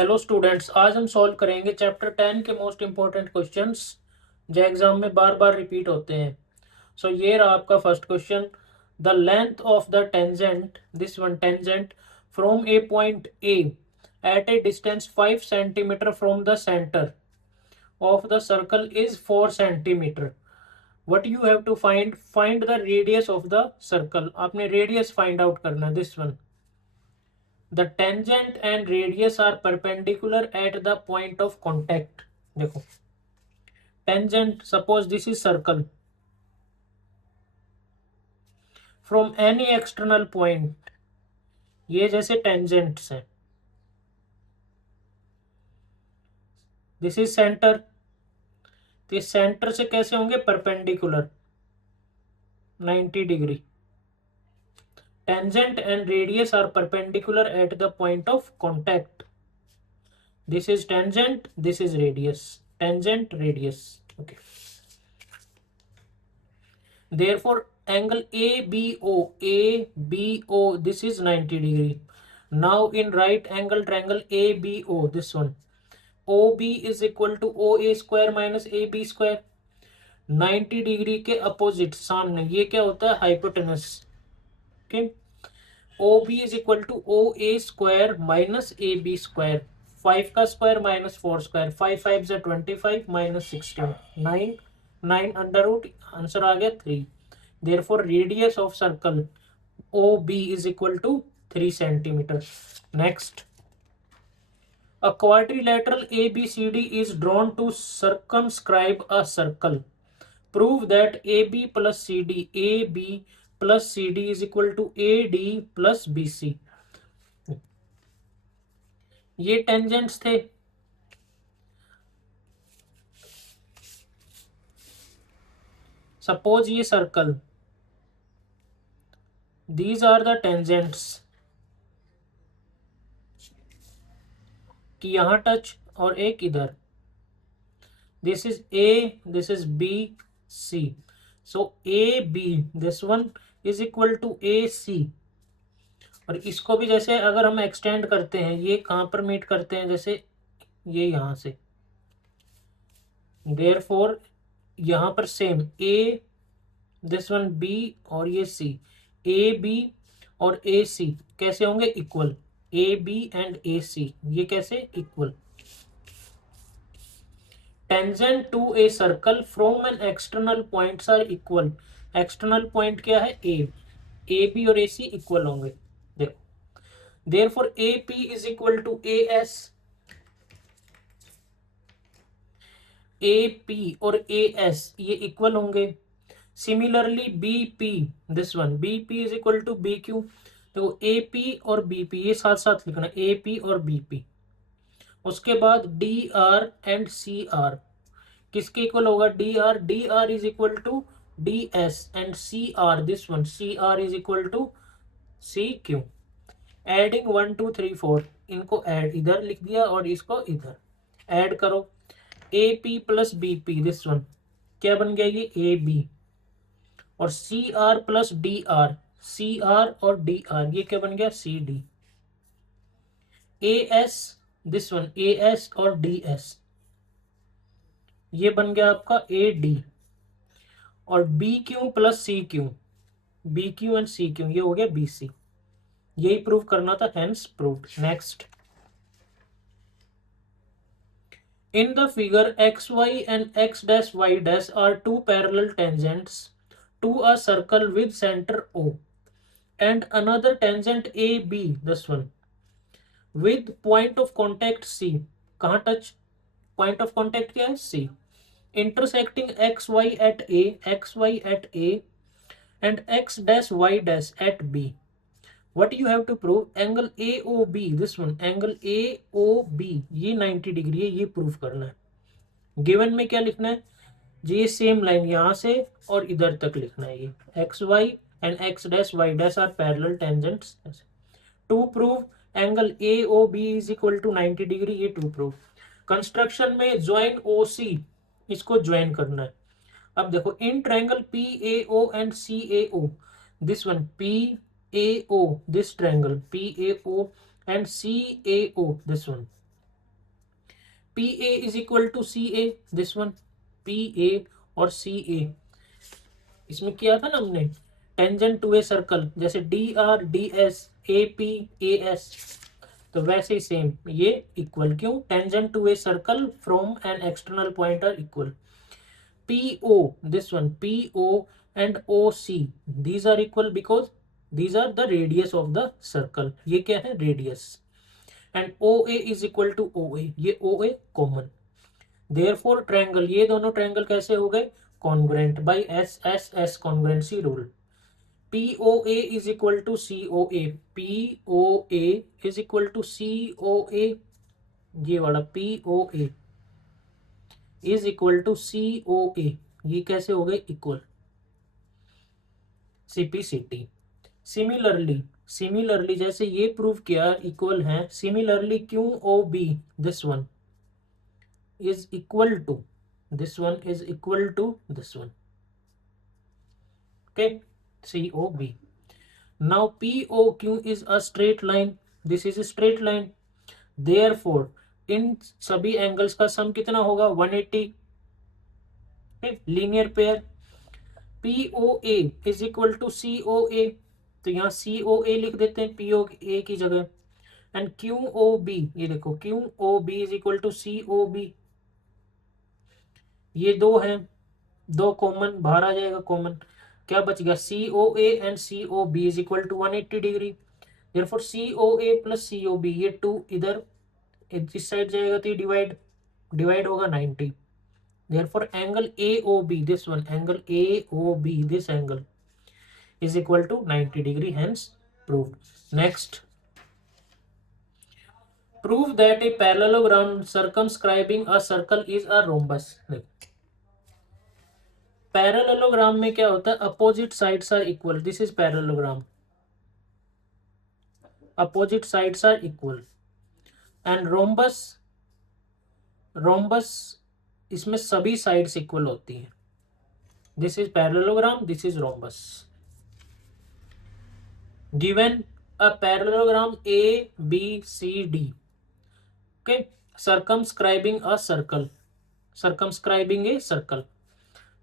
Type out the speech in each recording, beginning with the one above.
Hello students, आज हम solve करेंगे चैप्टर 10 के मोस्ट इंपॉर्टेंट क्वेश्चंस जो एग्जाम में बार बार रिपीट होते हैं। ये रहा आपका first question. The length of the tangent, this one tangent, from a point A at a distance 5 centimetre from the centre of the circle is 4 centimetre. What you have to find the radius of the circle. आपने radius find out करना है। This one, the tangent and radius are perpendicular at the point of contact। देखो, tangent, suppose this is circle, from any external point, ये जैसे tangents है, this is center, तो इस centre से कैसे होंगे perpendicular 90 degree. tangent and radius are perpendicular at the point of contact। this is tangent, this is radius, tangent radius, okay। Therefore, angle ABO, this is 90 degree. Now in right angle triangle ABO, this one, OB is equal to OA square minus AB square। 90 degree के opposite सामने ये क्या होता है, hypotenuse. Okay, OB is equal to OA square minus AB square. 5 का square minus 4 square, 5 5 से 25 minus 16, 9 9 under root, answer आ गया 3। Therefore, radius of circle OB is equal to 3 centimeter. Next, a quadrilateral ABCD is drawn to circumscribe a circle. Prove that AB plus CD is equal to AD plus BC. ये tangents थे। Suppose ये circle, these are the tangents, कि यहां touch और एक इधर। this is A, this is B, C, so AB, this one is equal to AC। और इसको भी जैसे अगर हम एक्सटेंड करते हैं, ये कहां पर मीट करते हैं, जैसे ये यहां से, therefore यहां पर same A, this one B और ये C, AB और AC कैसे होंगे, इक्वल। AB एंड AC ये कैसे इक्वल। Tangent to a circle from an external points are equal. External point क्या है, ए बी और ए सी इक्वल होंगे। देखो, therefore A P is equal to A S, A P और ए एस ये इक्वल होंगे। Similarly B P, this one B P is equal to B Q. देखो, A P और बी पी ये साथ साथ लिखना, ए पी और बी पी। उसके बाद D R and C R किसके इक्वल होगा, D R is equal to D S and C R, this one C R is equal to C Q. Adding 1 2 3 4, इनको ऐड इधर लिख दिया और इसको इधर ऐड करो। A P plus B P, this one क्या बन गया, ये ए बी। और C R plus D R, C R और डी आर ये क्या बन गया, C D. A S, this one A S और डी एस ये बन गया आपका ए डी। और B Q plus C Q, B Q and C Q ये हो गया बी सी। यही प्रूव करना था, hence proved. Next, in the figure xy and x dash y dash are two parallel tangents to a circle with center O and another tangent AB, this one, with point of contact C। कहाँ touch, point of contact क्या है, C, intersecting xy at A and x dash y dash at B। what you have to prove, angle AOB, this one angle AOB ये 90 degree है, ये proof करना है। Given में क्या लिखना है जी, ये सेम लाइन यहां से और इधर तक लिखना है। ये X Y and X dash Y dash are parallel tangents. To prove angle AOB is equal to 90 degree, ये टू प्रूव। कंस्ट्रक्शन में ज्वाइन OC, इसको ज्वाइन करना है। अब देखो, in triangle PAO and CAO, this one PAO, this triangle PAO and CAO, this one, P A is equal to C A, this one P A और C A, इसमें किया था ना हमने टेंजेंट टू ए सर्कल, जैसे D R D S A P A S, तो वैसे ही सेम ये इक्वल, क्यों, tangent to a circle from an external point are equal. P O, this one P O and O C, these are equal because these are the radius of the circle, ये क्या है radius. And O A is equal to O A, ये O A common, therefore triangle, ये दोनों triangle कैसे हो गए congruent by S S S congruency rule. POA is equal to COA, POA is equal to COA, ये वाला POA is equal to COA, ये कैसे हो गए इक्वल, CPCT। सिमिलरली जैसे ये प्रूव किया इक्वल है, similarly QOB, this one is equal to this one is equal to this one, okay, COB। Now POQ is a straight line, this is a straight line, therefore इन सभी angles का sum कितना होगा 180, linear pair. POA is equal to COA, तो यहाँ COA लिख देते हैं POA की जगह, एंड QOB, ये देखो QOB is equal to COB, ये दो हैं, दो कॉमन बाहर आ जाएगा कॉमन, क्या बच गया COA and COB is equal to 180 degree, therefore COA plus COB, ये 2 इधर इस साइड जाएगा तो डिवाइड होगा 90, therefore angle AOB, this one angle AOB, this angle is equal to 90 degree, hence proved। Next, prove that a parallelogram circumscribing a circle is a rhombus। Parallelogram में क्या होता है, opposite sides are equal, this is parallelogram, opposite sides are equal, and rhombus इसमें सभी sides equal होती हैं, this is parallelogram, this is rhombus. Given a parallelogram ABCD, okay, circumscribing a circle, circumscribing a circle,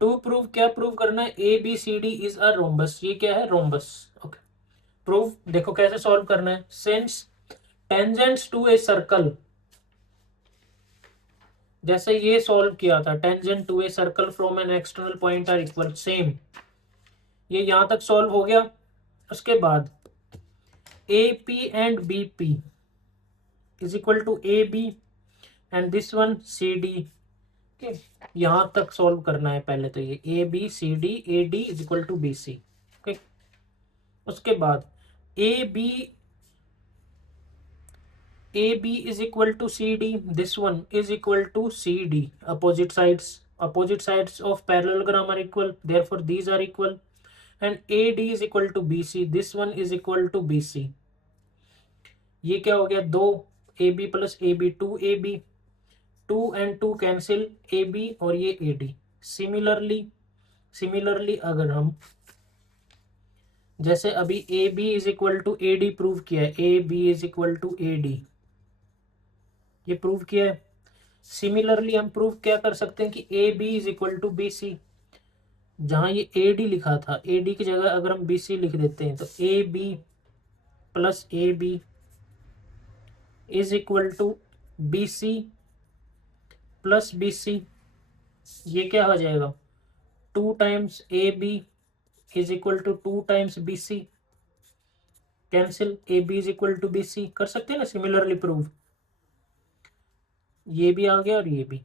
to prove, क्या prove करना है, ABCD is a rhombus, ये क्या है रोम्बस, ओके। प्रूव देखो कैसे सॉल्व करना है, since tangents to a circle, जैसे ये सॉल्व किया था, tangent to a circle from an external point are equal, same ये यहां तक सॉल्व हो गया। उसके बाद AP and BP is equal to AB and this one CD, okay, यहां तक सॉल्व करना है पहले, तो ये ABCD AD is equal to BC, okay. उसके बाद AB is equal to CD, this one is equal to CD, opposite sides of parallelogram are equal, therefore these are equal, and AD is equal to BC, this one is equal to BC, ये क्या हो गया, 2 AB plus AB 2AB, 2 and 2 cancel, AB और ये AD। Similarly अगर हम जैसे अभी AB is equal to AD prove किया है, AB is equal to AD, ये प्रूव किया है। सिमिलरली हम प्रूव क्या कर सकते हैं कि AB is equal to BC, जहां ये AD लिखा था, AD की जगह अगर हम BC लिख देते हैं, तो AB plus AB is equal to BC plus BC, ये क्या हो जाएगा 2 times AB is equal to 2 times BC, cancel, AB is equal to BC, कर सकते हैं ना सिमिलरली प्रूव, ये भी आ गया और ये भी।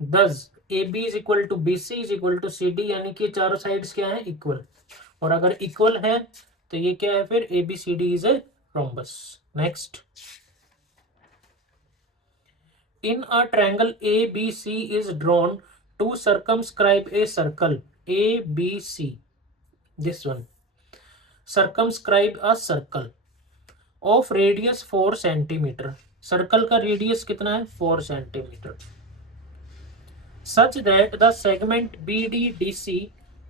Thus AB is equal to BC is equal to CD, यानी कि चारों साइड्स क्या है इक्वल, और अगर इक्वल है तो ये क्या है फिर ABCD is a rhombus. Next, in a triangle ABC is drawn to circumscribe a circle ABC, this one, circumscribe a circle of radius 4 centimetre, circle का रेडियस कितना है 4 centimetre, such that the segment BDDC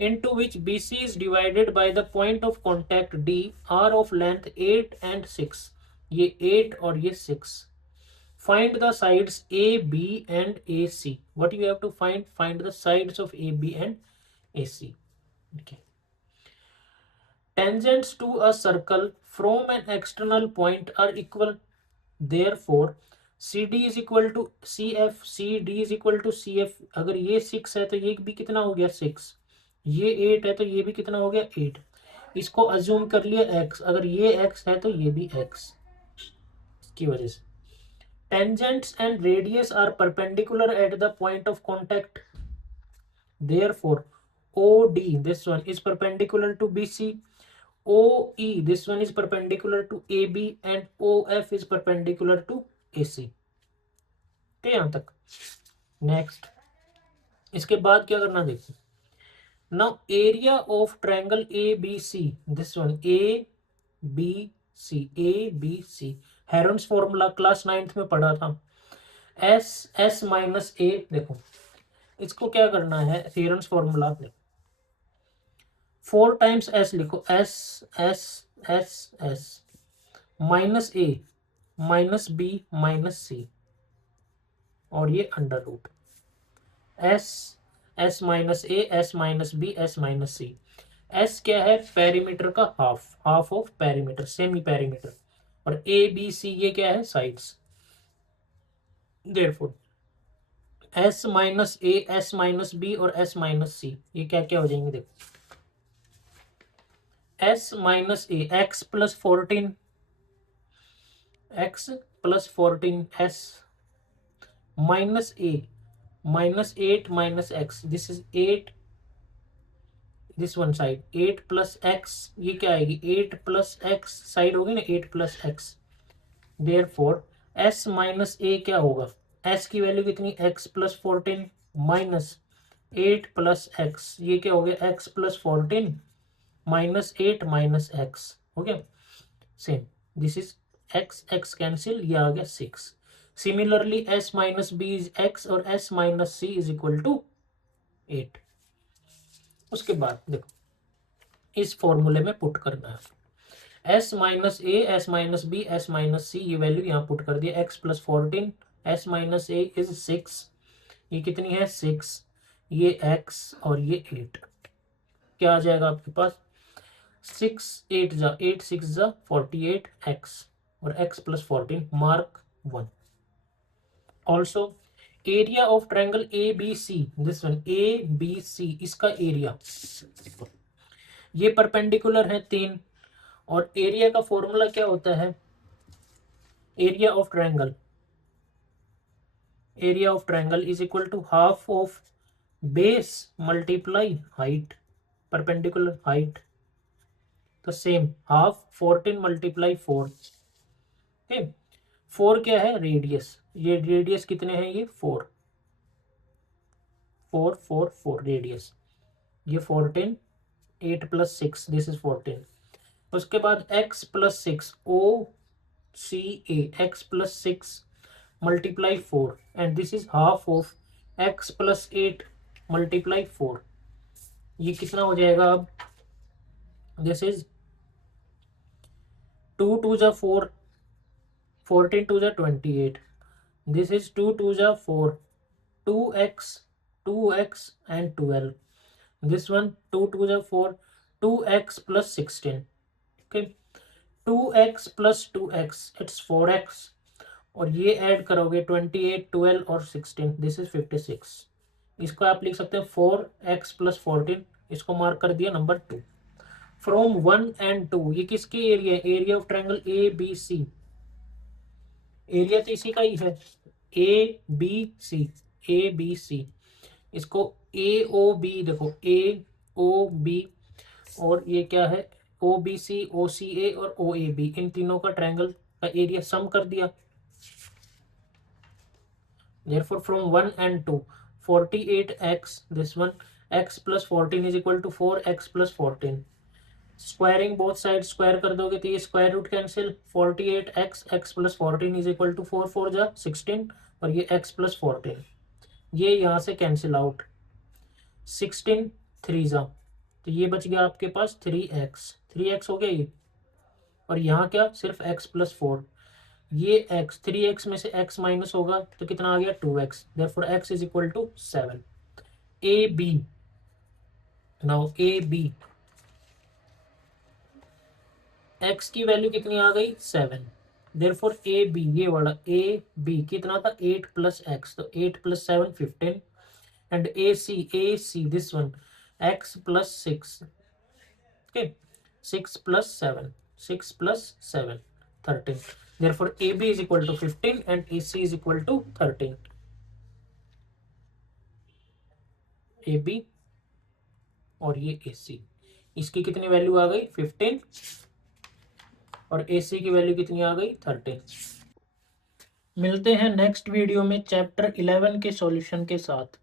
into which BC is divided by the point of contact D are of length 8 and 6, ये 8 और ये 6, Find the sides AB and AC. What you have to find? Find the sides of AB and AC. Okay. Tangents to a circle from an external point are equal. Therefore CD is equal to CF, CD is equal to CF. अगर ये 6 है तो ये भी कितना हो गया 6, ये 8 है तो ये भी कितना हो गया 8. इसको अज्यूम कर लिया x, अगर ये x है तो ये भी x की वजह से. Tangents and radius are perpendicular at the point of contact. Therefore, OD, this one is perpendicular to BC. OE, this one is perpendicular to AB, and OF is perpendicular to AC. ठीक है यहाँ तक. Next, इसके बाद क्या करना देखो. Now area of triangle ABC, this one ABC, Heron's formula class 9th में पढ़ा था. S माइनस A, देखो इसको क्या करना है, हेरोन्स फॉर्मूला देखो, 4 टाइम्स S लिखो, S minus A minus B minus C, और ये under root S minus A, S minus B, S minus C. S क्या है, पेरीमीटर का half of perimeter, semi perimeter. और ABC ये क्या है, sides. Therefore S minus A, S minus B और S माइनस C ये क्या क्या हो जाएंगे देखो. S minus A, x plus 14, S minus A minus 8 minus x, this is 8, this one side 8 plus x, ये क्या आएगी 8 प्लस x साइड होगी ना, 8 plus x. Therefore S minus A क्या होगा, S की वैल्यू कितनी, x plus 14 minus 8 plus x, ये क्या हो गया x plus 14 minus 8 minus x, हो गया same. This is x cancel, ये आ गया 6. Similarly S minus B is x और S minus C is equal to 8. उसके बाद देखो इस फॉर्मूले में पुट करना है. S minus A, S minus B, S minus C, ये वैल्यू यहाँ पुट कर दिया. x plus 14, S minus A is 6, ये कितनी है 6, ये x और ये 8. क्या आ जाएगा आपके पास, 6 8 जा 8 6 जा 48 x और x plus 14 mark 1. Also area of triangle ABC, this one ABC, इसका एरिया, ये परपेंडिकुलर है 3, और एरिया का फॉर्मूला क्या होता है, area of triangle is equal to half of base multiply height, perpendicular height, तो सेम हाफ 14 मल्टीप्लाई 4. ठीक, 4 क्या है रेडियस, ये रेडियस कितने हैं, ये 4 रेडियस, ये 14, 8 प्लस 6, दिस इज 14. उसके बाद x plus 6, OCA, x plus 6 multiply 4, and this is half of x plus 8 multiply 4. ये कितना हो जाएगा अब, दिस इज 2 2 जा 4, 14 2 जा 28, दिस इज 2 2 जा 4, 2x and 12, this one 2 2 जा 4, 2x plus 16. okay, 2x plus 2x it's 4x, और ये ऐड करोगे 28 12 और 16, दिस इज 56. इसको आप लिख सकते हैं 4x plus 14, इसको मार्क कर दिया नंबर 2. फ्रॉम 1 and 2, ये किसके area, area of triangle ABC, area तो इसी का ही है, ABC, इसको AOB, देखो AOB, और ये क्या है OBC, OCA और OAB, इन तीनों का ट्रायंगल का एरिया सम कर दिया. Therefore from 1 and 2, 48x, this one x plus 14 is equal to 4x plus 14. Squaring both side, square कर दोगे तो ये square root cancel, 48x, x plus 14 is equal to 4 4 जा 16, और ये x प्लस 14, ये यहाँ से कैंसिल आउट, 16 3 जा, तो ये बच गया आपके पास 3x हो गया ये, और यहाँ क्या सिर्फ x प्लस 4, ये x, 3x में से x माइनस होगा तो कितना आ गया 2x, therefore x is equal to 7। A B, now A B, x की वैल्यू कितनी आ गई 7, देयरफॉर ए बी, ये वाला ए बी कितना था 8 प्लस एक्स, तो 8 plus 7 15, and A see this one x plus 6, okay, 6 plus 7, 6 plus 7, 13, therefore AB is equal to 15 and AC is equal to 13। AB और ये AC, इसकी कितनी वैल्यू आ गई 15 और AC की वैल्यू कितनी आ गई 13। मिलते हैं नेक्स्ट वीडियो में चैप्टर 11 के सॉल्यूशन के साथ।